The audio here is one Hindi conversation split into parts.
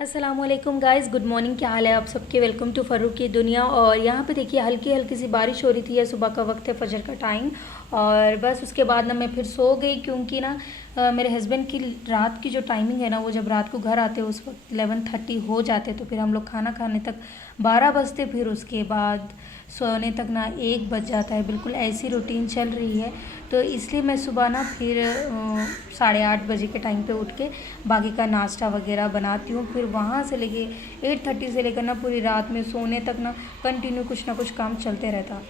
अस्सलामुअलैकुम गाइस, गुड मॉर्निंग। क्या हाल है आप सबके। वेलकम टू फ़रूक की दुनिया। और यहाँ पे देखिए हल्की हल्की सी बारिश हो रही थी। यह सुबह का वक्त है, फजर का टाइम। और बस उसके बाद ना मैं फिर सो गई, क्योंकि ना मेरे हस्बैंड की रात की जो टाइमिंग है ना, वो जब रात को घर आते उस वक्त 11:30 हो जाते, तो फिर हम लोग खाना खाने तक 12 बजते, फिर उसके बाद सोने तक ना 1 बज जाता है। बिल्कुल ऐसी रूटीन चल रही है। तो इसलिए मैं सुबह ना फिर 8:30 बजे के टाइम पे उठ के बाकी का नाश्ता वगैरह बनाती हूँ। फिर वहाँ से लेके 8:30 से लेकर ना पूरी रात में सोने तक ना कंटिन्यू कुछ ना कुछ काम चलते रहता।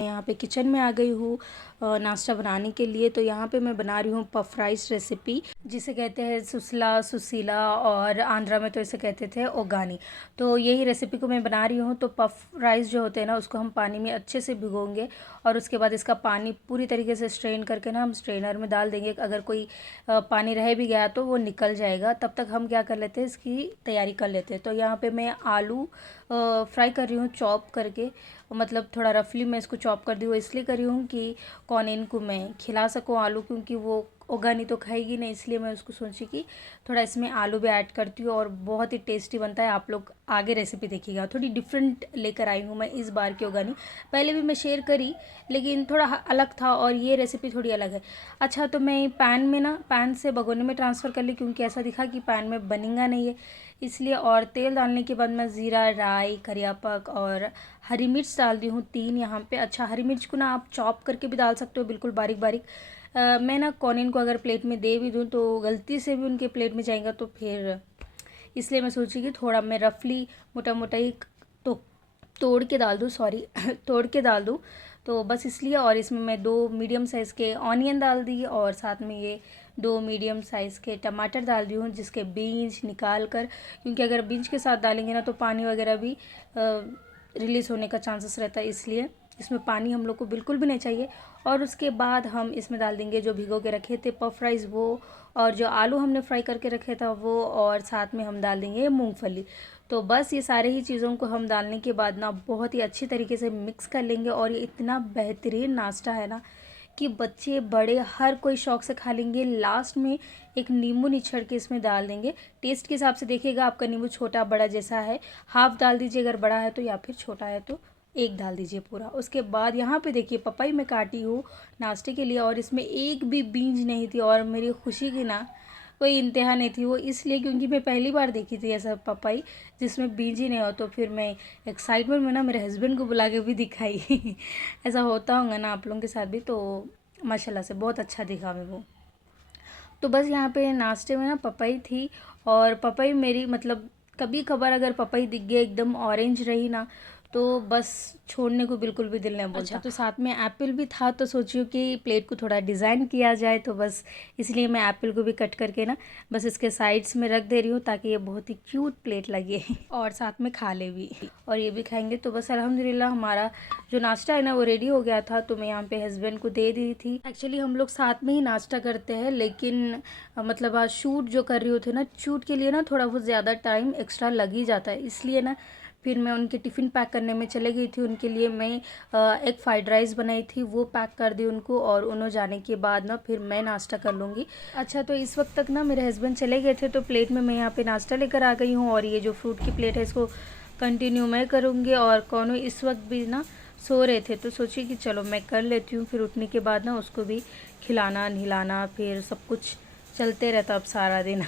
मैं यहाँ पे किचन में आ गई हूँ नाश्ता बनाने के लिए। तो यहाँ पे मैं बना रही हूँ पफ राइस रेसिपी, जिसे कहते हैं सुसला, सुसीला, और आंध्रा में तो इसे कहते थे ओगानी। तो यही रेसिपी को मैं बना रही हूँ। तो पफ राइस जो होते हैं ना, उसको हम पानी में अच्छे से भिगोएंगे, और उसके बाद इसका पानी पूरी तरीके से स्ट्रेन करके ना हम स्ट्रेनर में डाल देंगे। अगर कोई पानी रह भी गया तो वो निकल जाएगा। तब तक हम क्या कर लेते हैं, इसकी तैयारी कर लेते हैं। तो यहाँ पे मैं आलू फ्राई कर रही हूँ चॉप करके। मतलब थोड़ा रफली मैं इसको चॉप कर दी हूँ, इसलिए कर रही हूँ कि कौन को मैं खिला सकूँ आलू, क्योंकि वो उगानी तो खाएगी नहीं। इसलिए मैं उसको सोची कि थोड़ा इसमें आलू भी ऐड करती हूँ, और बहुत ही टेस्टी बनता है। आप लोग आगे रेसिपी देखिएगा, थोड़ी डिफरेंट लेकर आई हूँ मैं इस बार की उगानी। पहले भी मैं शेयर करी, लेकिन थोड़ा अलग था, और ये रेसिपी थोड़ी अलग है। अच्छा, तो मैं पैन में ना, पैन से भगोने में ट्रांसफ़र कर ली, क्योंकि ऐसा दिखा कि पैन में बनेगा नहीं है, इसलिए। और तेल डालने के बाद मैं ज़ीरा, राई, करियापक और हरी मिर्च डाल दी हूँ 3 यहाँ पे। अच्छा, हरी मिर्च को ना आप चॉप करके भी डाल सकते हो, बिल्कुल बारीक बारीक। मैं ना कॉनिन को अगर प्लेट में दे भी दूँ तो गलती से भी उनके प्लेट में जाएगा, तो फिर इसलिए मैं सोची कि थोड़ा मैं रफली मोटा मोटा ही तो तोड़ के डाल दूँ, सॉरी तोड़ के डाल दूँ। तो बस इसलिए। और इसमें मैं 2 मीडियम साइज़ के ऑनियन डाल दी, और साथ में ये 2 मीडियम साइज़ के टमाटर डाल दी हूँ, जिसके बीज निकाल कर, क्योंकि अगर बीज के साथ डालेंगे ना तो पानी वगैरह भी रिलीज़ होने का चांसेस रहता है, इसलिए इसमें पानी हम लोग को बिल्कुल भी नहीं चाहिए। और उसके बाद हम इसमें डाल देंगे जो भिगो के रखे थे पफ राइस वो, और जो आलू हमने फ्राई करके रखे था वो, और साथ में हम डाल देंगे मूंगफली। तो बस ये सारे ही चीज़ों को हम डालने के बाद ना बहुत ही अच्छी तरीके से मिक्स कर लेंगे। और ये इतना बेहतरीन नाश्ता है ना कि बच्चे बड़े हर कोई शौक़ से खा लेंगे। लास्ट में एक नींबू निचोड़ के इसमें डाल देंगे। टेस्ट के हिसाब से देखिएगा, आपका नींबू छोटा बड़ा जैसा है, हाफ़ डाल दीजिए अगर बड़ा है तो, या फिर छोटा है तो एक डाल दीजिए पूरा। उसके बाद यहाँ पे देखिए पपाई मैं काटी हूँ नाश्ते के लिए, और इसमें एक भी बीज नहीं थी। और मेरी खुशी की ना कोई इंतहा नहीं थी। वो इसलिए क्योंकि मैं पहली बार देखी थी ऐसा पपाई जिसमें बीज ही नहीं हो। तो फिर मैं एक्साइटमेंट में ना मेरे हस्बैंड को बुला के भी दिखाई ऐसा होता होगा ना आप लोगों के साथ भी। तो माशाल्लाह से बहुत अच्छा दिखा मेरे को। तो बस यहाँ पे नाश्ते में ना पपाई थी, और पपाई मेरी मतलब कभी कभार अगर पपाई दिख गया एकदम ऑरेंज रही ना, तो बस छोड़ने को बिल्कुल भी दिल नहीं बोलता। अच्छा, तो साथ में एप्पल भी था, तो सोचियो कि प्लेट को थोड़ा डिज़ाइन किया जाए, तो बस इसलिए मैं एप्पल को भी कट करके ना बस इसके साइड्स में रख दे रही हूँ, ताकि ये बहुत ही क्यूट प्लेट लगे और साथ में खा ले भी, और ये भी खाएंगे। तो बस अल्हम्दुलिल्लाह हमारा जो नाश्ता है ना वो रेडी हो गया था। तो मैं यहाँ पे हस्बैंड को दे दी थी। एक्चुअली हम लोग साथ में ही नाश्ता करते हैं, लेकिन मतलब आज शूट जो कर रही होती ना, शूट के लिए ना थोड़ा बहुत ज़्यादा टाइम एक्स्ट्रा लग ही जाता है, इसलिए ना फिर मैं उनके टिफ़िन पैक करने में चले गई थी। उनके लिए मैं एक फ़्राइड राइस बनाई थी, वो पैक कर दी उनको, और उन्होंने जाने के बाद ना फिर मैं नाश्ता कर लूँगी। अच्छा, तो इस वक्त तक ना मेरे हस्बैंड चले गए थे, तो प्लेट में मैं यहाँ पे नाश्ता लेकर आ गई हूँ। और ये जो फ्रूट की प्लेट है इसको कंटिन्यू मैं करूँगी। और कौनो इस वक्त भी ना सो रहे थे, तो सोची कि चलो मैं कर लेती हूँ। फिर उठने के बाद ना उसको भी खिलाना नहलाना, फिर सब कुछ चलते रहता अब सारा दिन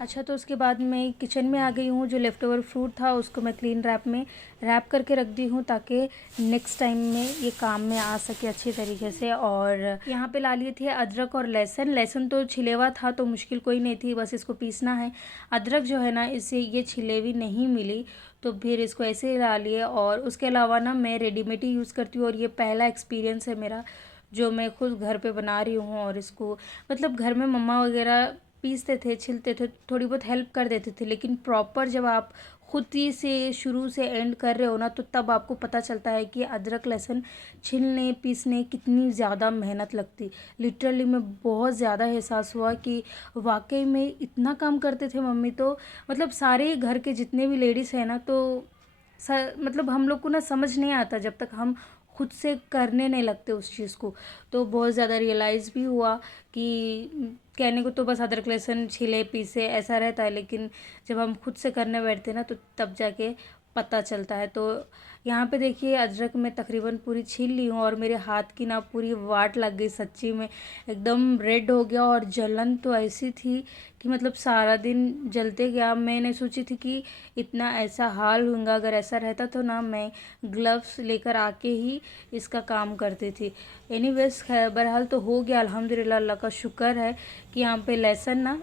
अच्छा, तो उसके बाद मैं किचन में आ गई हूँ। जो लेफ़्ट ओवर फ्रूट था उसको मैं क्लीन रैप में रैप करके रख दी हूँ, ताकि नेक्स्ट टाइम में ये काम में आ सके अच्छी तरीके से। और यहाँ पे ला लिए थे अदरक और लहसुन। लहसुन तो छिले हुआ था, तो मुश्किल कोई नहीं थी, बस इसको पीसना है। अदरक जो है ना, इससे ये छिले हुई नहीं मिली, तो फिर इसको ऐसे ही ला लिए। और उसके अलावा ना मैं रेडीमेड ही यूज़ करती हूँ, और ये पहला एक्सपीरियंस है मेरा जो मैं खुद घर पे बना रही हूँ। और इसको मतलब घर में मम्मा वगैरह पीसते थे, छिलते थे, थोड़ी बहुत हेल्प कर देते थे, लेकिन प्रॉपर जब आप खुद ही से शुरू से एंड कर रहे हो ना, तो तब आपको पता चलता है कि अदरक लहसुन छीलने पीसने कितनी ज़्यादा मेहनत लगती। लिटरली में बहुत ज़्यादा एहसास हुआ कि वाकई में इतना काम करते थे मम्मी। तो मतलब सारे घर के जितने भी लेडीज़ हैं ना, तो मतलब हम लोग को ना समझ नहीं आता जब तक हम खुद से करने नहीं लगते उस चीज़ को। तो बहुत ज़्यादा रियलाइज़ भी हुआ कि कहने को तो बस अदरक लहसुन छीले पीसे ऐसा रहता है, लेकिन जब हम खुद से करने बैठते हैं ना तो तब जाके पता चलता है। तो यहाँ पे देखिए अदरक मैं तकरीबन पूरी छील ली हूँ और मेरे हाथ की ना पूरी वाट लग गई सच्ची में, एकदम रेड हो गया और जलन तो ऐसी थी कि मतलब सारा दिन जलते गया। मैं नहीं सोची थी कि इतना ऐसा हाल होगा। अगर ऐसा रहता तो ना मैं ग्लव्स लेकर आके ही इसका काम करती थी। एनीवेज बहरहाल तो हो गया अल्हम्दुलिल्लाह, अल्लाह का शुक्र है कि यहाँ पे लहसुन ना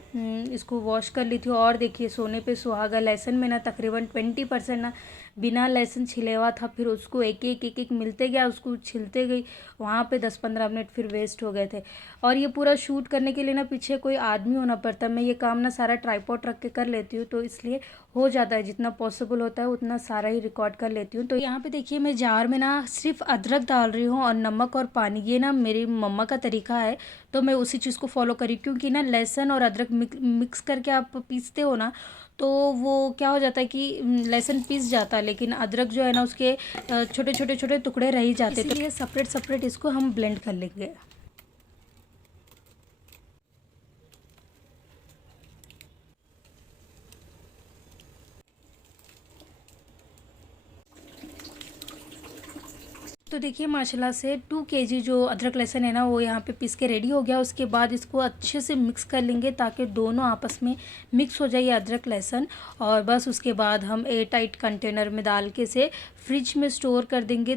इसको वॉश कर ली थी। और देखिए सोने पे सुहागा, लहसुन में ना तकरीबन 20% ना बिना लहसुन छिले हुआ था। फिर उसको एक एक एक एक मिलते गया, उसको छिलते गई, वहाँ पे 10-15 मिनट फिर वेस्ट हो गए थे। और ये पूरा शूट करने के लिए ना पीछे कोई आदमी होना पड़ता है। मैं ये काम ना सारा ट्राइपॉड रख के कर लेती हूँ, तो इसलिए हो जाता है, जितना पॉसिबल होता है उतना सारा ही रिकॉर्ड कर लेती हूँ। तो यहाँ पे देखिए मैं जार में ना सिर्फ अदरक डाल रही हूँ और नमक और पानी। ये ना मेरी मम्मा का तरीका है, तो मैं उसी चीज़ को फॉलो करी, क्योंकि ना लहसुन और अदरक मिक्स करके आप पीसते हो ना तो वो क्या हो जाता है कि लहसुन पीस जाता है, लेकिन अदरक जो है ना उसके छोटे छोटे छोटे टुकड़े रह ही जाते हैं। तो इसीलिए सेपरेट सेपरेट इसको हम ब्लेंड कर लेंगे। तो देखिए माशाल्लाह से 2 केजी जो अदरक लहसुन है ना वो यहाँ पे पीस के रेडी हो गया। उसके बाद इसको अच्छे से मिक्स कर लेंगे ताकि दोनों आपस में मिक्स हो जाए ये अदरक लहसुन। और बस उसके बाद हम एयर टाइट कंटेनर में डाल के इसे फ्रिज में स्टोर कर देंगे।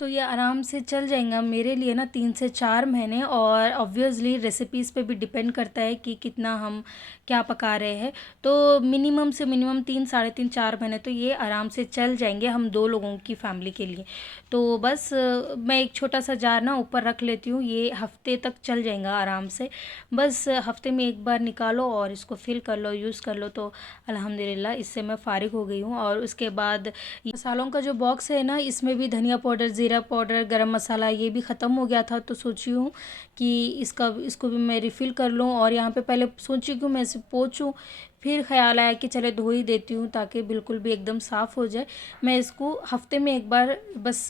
तो ये आराम से चल जाएगा मेरे लिए ना 3 से 4 महीने। और ऑब्वियसली रेसिपीज़ पे भी डिपेंड करता है कि कितना हम क्या पका रहे हैं। तो मिनिमम से मिनिमम 3, साढ़े 3, 4 महीने तो ये आराम से चल जाएंगे हम 2 लोगों की फैमिली के लिए। तो बस मैं एक छोटा सा जार ना ऊपर रख लेती हूँ, ये हफ्ते तक चल जाएगा आराम से। बस हफ्ते में एक बार निकालो और इसको फिल कर लो, यूज़ कर लो। तो अल्हम्दुलिल्लाह इससे मैं फ़ारिग हो गई हूँ। और उसके बाद मसालों का जो बॉक्स है ना इसमें भी धनिया पाउडर, ज़ीरा पाउडर, गरम मसाला ये भी ख़त्म हो गया था। तो सोची हूँ कि इसको भी मैं रिफ़िल कर लूँ। और यहाँ पे पहले सोची कि मैं इसे पोंछूँ, फिर ख्याल आया कि चले धो ही देती हूँ ताकि बिल्कुल भी एकदम साफ़ हो जाए। मैं इसको हफ्ते में एक बार बस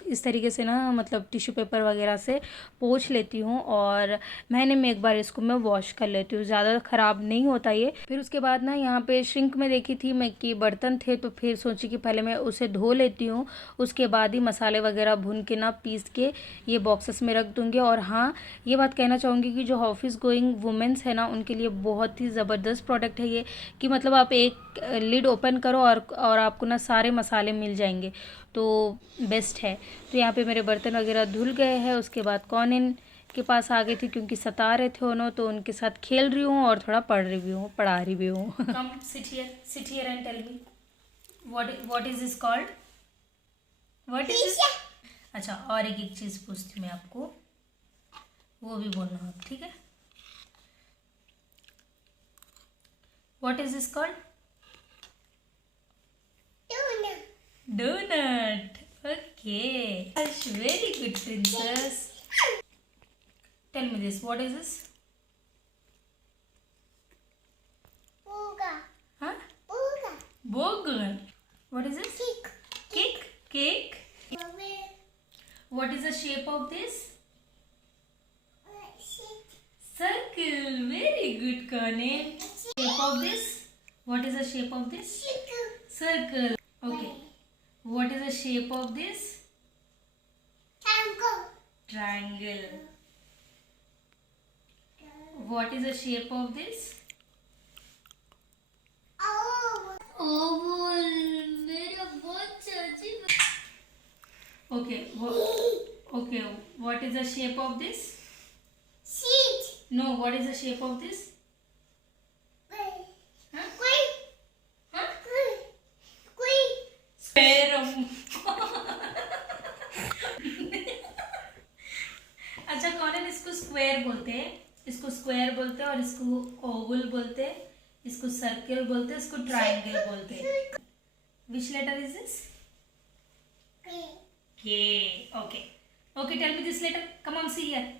इस तरीके से ना मतलब टिश्यू पेपर वगैरह से पोंछ लेती हूँ और महीने में एक बार इसको मैं वॉश कर लेती हूँ। ज़्यादा ख़राब नहीं होता ये। फिर उसके बाद ना यहाँ पे श्रिंक में देखी थी मैं कि बर्तन थे, तो फिर सोची कि पहले मैं उसे धो लेती हूँ, उसके बाद ही मसाले वगैरह भून के ना पीस के ये बॉक्सेस में रख दूँगी। और हाँ, ये बात कहना चाहूँगी कि जो ऑफिस गोइंग वुमेंस है ना उनके लिए बहुत ही ज़बरदस्त प्रोडक्ट है ये, कि मतलब आप एक लिड ओपन करो और आपको ना सारे मसाले मिल जाएंगे। तो बेस्ट है। तो यहाँ पे मेरे बर्तन वगैरह धुल गए हैं। उसके बाद कौन के पास आ गई थी क्योंकि सता रहे थे उन्होंने, तो उनके साथ खेल रही हूँ और थोड़ा पढ़ा रही भी हूँ। Come sit here and tell me what is this called, what is this. अच्छा, और एक एक चीज़ पूछती हूँ मैं आपको, वो भी बोलना आप, ठीक है। What is this called? Donut. Okay. That's very good, princess. Tell me this. What is this? Burger. Huh? Burger. Burger. What is this? Cake. Cake. What is the shape of this? Circle. Very good, Conan. Shape of this? What is the shape of this? Circle. Okay. What is the shape of this? Triangle. What is the shape of this? Oval. मेरा बहुत अजीब। Okay. Okay. What is the shape of this? Seat. No. What is the shape of this? Huh? Huh? Square. अच्छा कॉर्नर, इसको स्क्वायर बोलते हैं, इसको स्क्वायर बोलते हैं, और इसको ओवल बोलते हैं, इसको सर्कल बोलते हैं, इसको ट्रायंगल बोलते हैं। Which letter is this? K. Okay okay, tell me this letter, come on see here.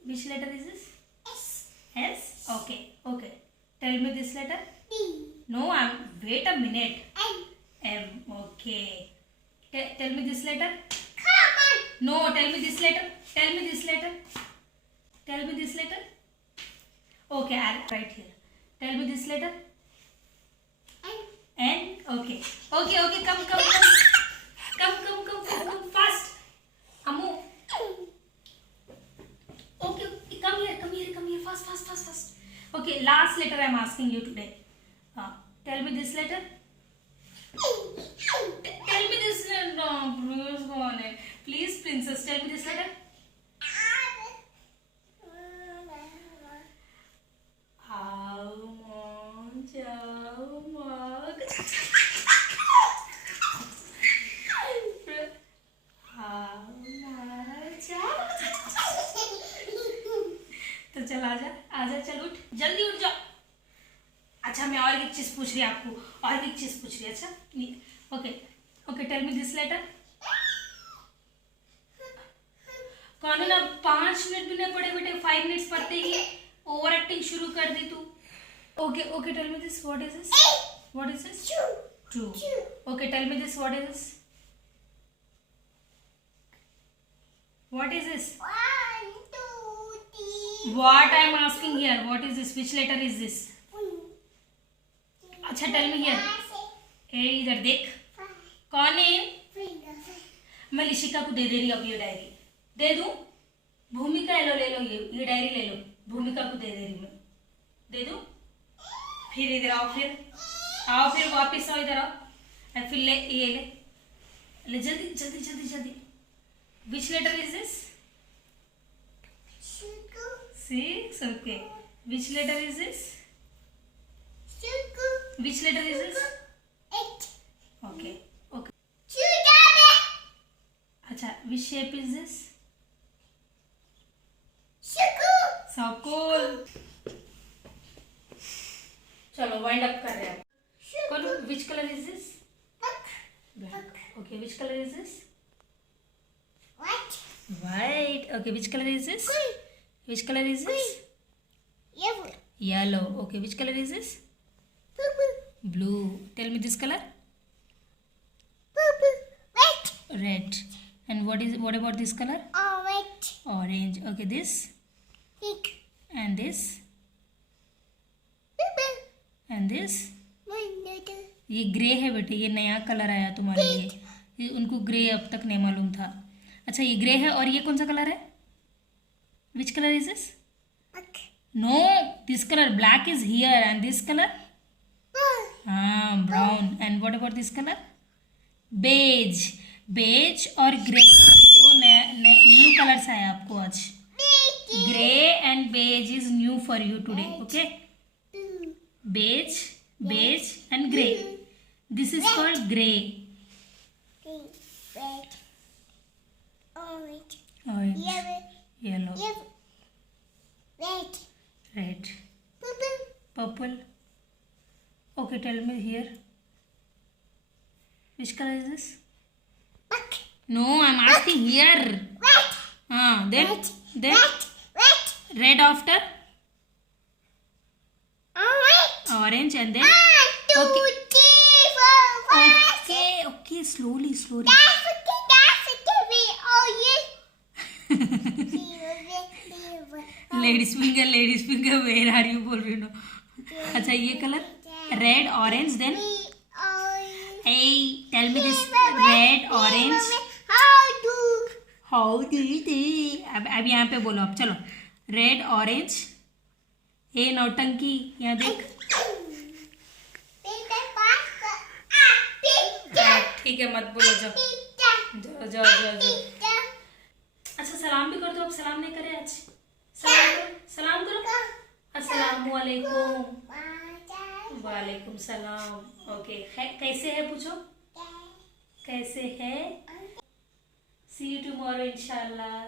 Which letter is this? S. Okay okay, tell me this letter. D. No, I am, wait a minute. M. M. Okay, Tell me this letter. Come on. No, tell me this letter. Tell me this letter. Tell me this letter. Okay, I'll write here. Tell me this letter. N. Okay. Okay, okay. Come. Come fast. Ammu. Okay. Come here. Fast. Okay. Last letter I'm asking you today. Tell me this letter. Tell me this letter. No, please, princess. Tell me this letter. तो चल आजा चल उठ जल्दी उठ जाओ। अच्छा मैं और एक चीज पूछ रही आपको अच्छा okay tell me this letter. कौन है ना 5 मिनट भी नहीं पढ़े बेटे 5 मिनट्स पढ़ते ही ओवर एक्टिंग शुरू कर दी तू। Okay tell me this what is this two okay tell me this what is this One, two, three. What I am asking here, what is this? Which letter is this? अच्छा टेल मी हियर। ए इधर देख कौन है? मैं लिशिका को दे दे रही अब ये डायरी दे दूं। भूमिका ले लो ये डायरी ले लो। भूमिका को दे रही मैं दे दूं। फिर इधर आओ फिर वापस आओ इधर आओ फिर ये ले जल्दी। Which letter is this? 6. Okay. Which letter is this? Which letter is this? 8. Okay. Sugar. अच्छा which shape is this? Circle. चलो वाइंड अप कर रहे हैं। कौन which color is this? Black. Okay. Which color is this? White. Okay. Which color is this? Which color is this? Yellow. Okay. Which color is this? Blue. Tell me this color. Red. And what about this color? Orange. Okay. This. And this. And this. ये ग्रे है बेटे ये नया कलर आया तुम्हारे लिए। ये उनको ग्रे अब तक नहीं मालूम था। अच्छा ये ग्रे है और ये कौन सा कलर है? Which color is this? No, this color black is here and this color? Brown. And what about this color? Beige और grey ये दो न्यू कलर्स आए आपको आज। Grey and beige is new for you today. Okay? Beige and grey. This is called grey. Orange. Yellow. Red. Purple. Okay, tell me here. Which color is this? No, I'm asking here. Then red after? Orange and then? Okay, slowly. Ladies finger where are you बोल रही हो। अच्छा ये colour red orange then tell me this red orange how do अब यहाँ पे बोलो अब चलो रेड ऑरेंज ए नौटंकी यहाँ देख ठीक है मत बोलो जाओ अच्छा सलाम भी कर दो अब सलाम नहीं करे आज सलाम करो अस्सलामुअलैकुम वालेकुम सलाम। ओके है कैसे है पूछो कैसे है सी यू टुमारो इंशाल्लाह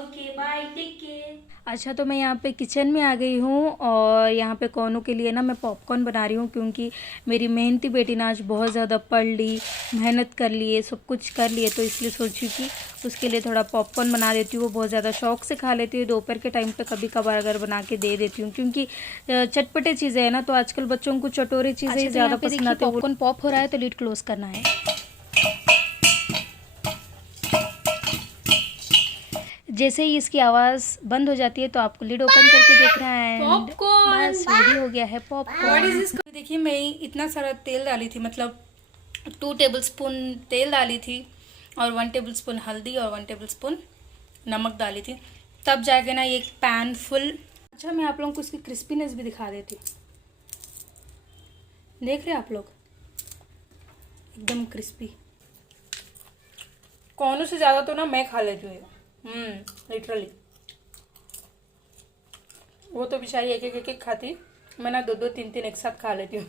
ओके बाय टेक केयर। अच्छा तो मैं यहाँ पे किचन में आ गई हूँ और यहाँ पे कौनों के लिए ना मैं पॉपकॉर्न बना रही हूँ क्योंकि मेरी मेहनती बेटी ने आज बहुत ज़्यादा पढ़ ली मेहनत कर लिए सब कुछ कर लिए तो इसलिए सोची कि उसके लिए थोड़ा पॉपकॉर्न बना देती हूँ। वो बहुत ज़्यादा शौक से खा लेती है दोपहर के टाइम पे कभी कभार अगर बना के दे देती हूँ क्योंकि चटपटे चीज़ें हैं ना तो आजकल बच्चों को चटोरी चीज़ें ज़्यादा पसंद आती है। पॉपकॉर्न पॉप हो रहा है तो लिड क्लोज करना है। जैसे ही इसकी आवाज़ बंद हो जाती है तो आपको लिड ओपन करके देखना है। पॉपकॉर्न बस रेडी हो गया है पॉपकॉर्न। देखिए मैं इतना सारा तेल डाली थी, मतलब 2 टेबलस्पून तेल डाली थी और 1 टेबलस्पून हल्दी और 1 टेबलस्पून नमक डाली थी, तब जाके ना ये एक पैन फुल। अच्छा मैं आप लोगों को इसकी क्रिस्पीनेस भी दिखा देती हूँ। देख रहे हैं आप लोग, एकदम क्रिस्पी। कौनों से ज़्यादा तो ना मैं खा लेती हूँ लिटरली। वो तो बेचारी एक एक खाती, मैं ना 2 3 एक साथ खा लेती हूँ।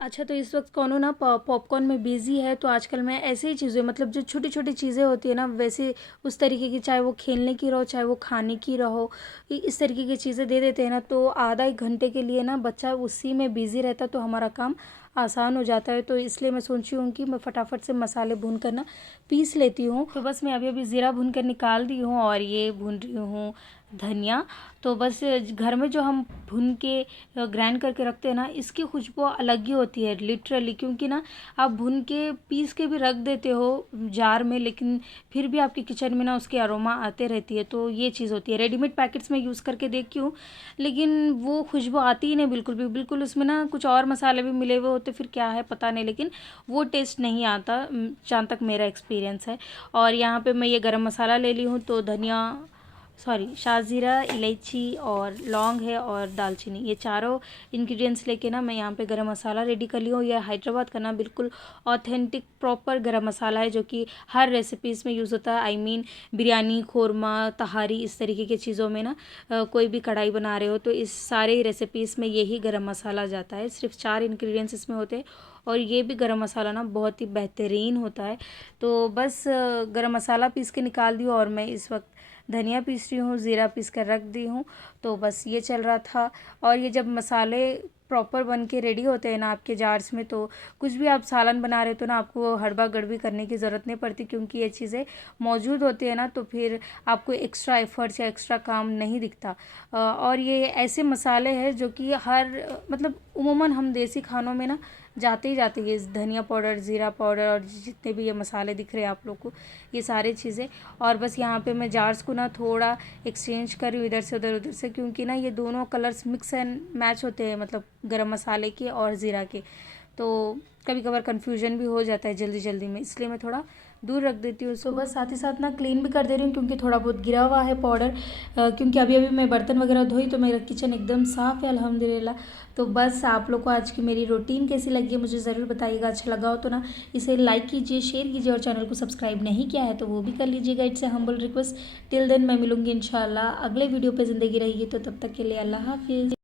अच्छा तो इस वक्त कौनो ना पॉपकॉर्न में बिज़ी है, तो आजकल मैं ऐसे ही चीज़ें, मतलब जो छोटी छोटी चीज़ें होती है ना वैसे उस तरीके की, चाहे वो खेलने की रहो चाहे वो खाने की रहो, इस तरीके की चीज़ें दे देते हैं ना, तो आधा 1 घंटे के लिए ना बच्चा उसी में बिज़ी रहता तो हमारा काम आसान हो जाता है। तो इसलिए मैं सोची हूँ कि मैं फटाफट से मसाले भून कर ना पीस लेती हूँ। तो बस मैं अभी अभी ज़ीरा भून कर निकाल दी हूँ और ये भून रही हूँ धनिया। तो बस घर में जो हम भून के ग्राइंड करके रखते हैं ना, इसकी खुशबू अलग ही होती है लिटरली, क्योंकि ना आप भून के पीस के भी रख देते हो जार में, लेकिन फिर भी आपके किचन में ना उसकी अरोमा आते रहती है। तो ये चीज़ होती है। रेडीमेड पैकेट्स में यूज़ करके देखी हूँ, लेकिन वो खुशबू आती ही नहीं बिल्कुल भी। बिल्कुल उसमें ना कुछ और मसाले भी मिले हुए होते, फिर क्या है पता नहीं, लेकिन वो टेस्ट नहीं आता जहाँ तक मेरा एक्सपीरियंस है। और यहाँ पे मैं ये गरम मसाला ले ली हूँ, तो धनिया शाहजीरा, इलायची और लौंग है और दालचीनी, ये चारों इंग्रेडिएंट्स लेके ना मैं यहाँ पे गरम मसाला रेडी कर ली हूँ। ये हैदराबाद का ना बिल्कुल ऑथेंटिक प्रॉपर गरम मसाला है, जो कि हर रेसिपीज़ में यूज़ होता है। आई मीन बिरयानी, खोरमा, तहारी, इस तरीके की चीज़ों में ना कोई भी कढ़ाई बना रहे हो तो इस सारे रेसिपीज़ में यही गरम मसाला जाता है। सिर्फ 4 इंग्रेडिएंट्स इसमें होते हैं और ये भी गरम मसाला ना बहुत ही बेहतरीन होता है। तो बस गरम मसाला पीस के निकाल दी और मैं इस वक्त धनिया पीस रही हूँ, ज़ीरा पीस कर रख दी हूँ। तो बस ये चल रहा था। और ये जब मसाले प्रॉपर बन के रेडी होते हैं ना आपके जार्स में, तो कुछ भी आप सालन बना रहे हो तो ना आपको हड़बा गड़बी करने की ज़रूरत नहीं पड़ती, क्योंकि ये चीज़ें मौजूद होती है ना, तो फिर आपको एक्स्ट्रा एफर्ट्स या एक्स्ट्रा काम नहीं दिखता। और ये ऐसे मसाले हैं जो कि मतलब उमूमन हम देसी खानों में ना जाते ही जाते ये धनिया पाउडर, ज़ीरा पाउडर और जितने भी ये मसाले दिख रहे हैं आप लोग को, ये सारी चीज़ें। और बस यहाँ पे मैं जार्स को ना थोड़ा एक्सचेंज कर रही हूँ इधर से उधर से, क्योंकि ना ये दोनों कलर्स मिक्स एंड मैच होते हैं, मतलब गरम मसाले के और ज़ीरा के। तो कभी कभार कन्फ्यूजन भी हो जाता है जल्दी जल्दी में, इसलिए मैं थोड़ा दूर रख देती हूँ उसको। बस साथ ही साथ ना क्लीन भी कर दे रही हूँ, क्योंकि थोड़ा बहुत गिरा हुआ है पाउडर, क्योंकि अभी अभी मैं बर्तन वगैरह धोई तो मेरा किचन एकदम साफ़ है अल्हम्दुलिल्लाह। तो बस आप लोग को आज की मेरी रूटीन कैसी लगी है मुझे ज़रूर बताइएगा। अच्छा लगा हो तो ना इसे लाइक कीजिए, शेयर कीजिए और चैनल को सब्सक्राइब नहीं किया है तो वो भी कर लीजिएगा। It's a humble request. Till then मैं मिलूँगी इंशाल्लाह अगले वीडियो पर। ज़िंदगी रहेगी तो तब तक के लिए अल्लाह हाफिज़।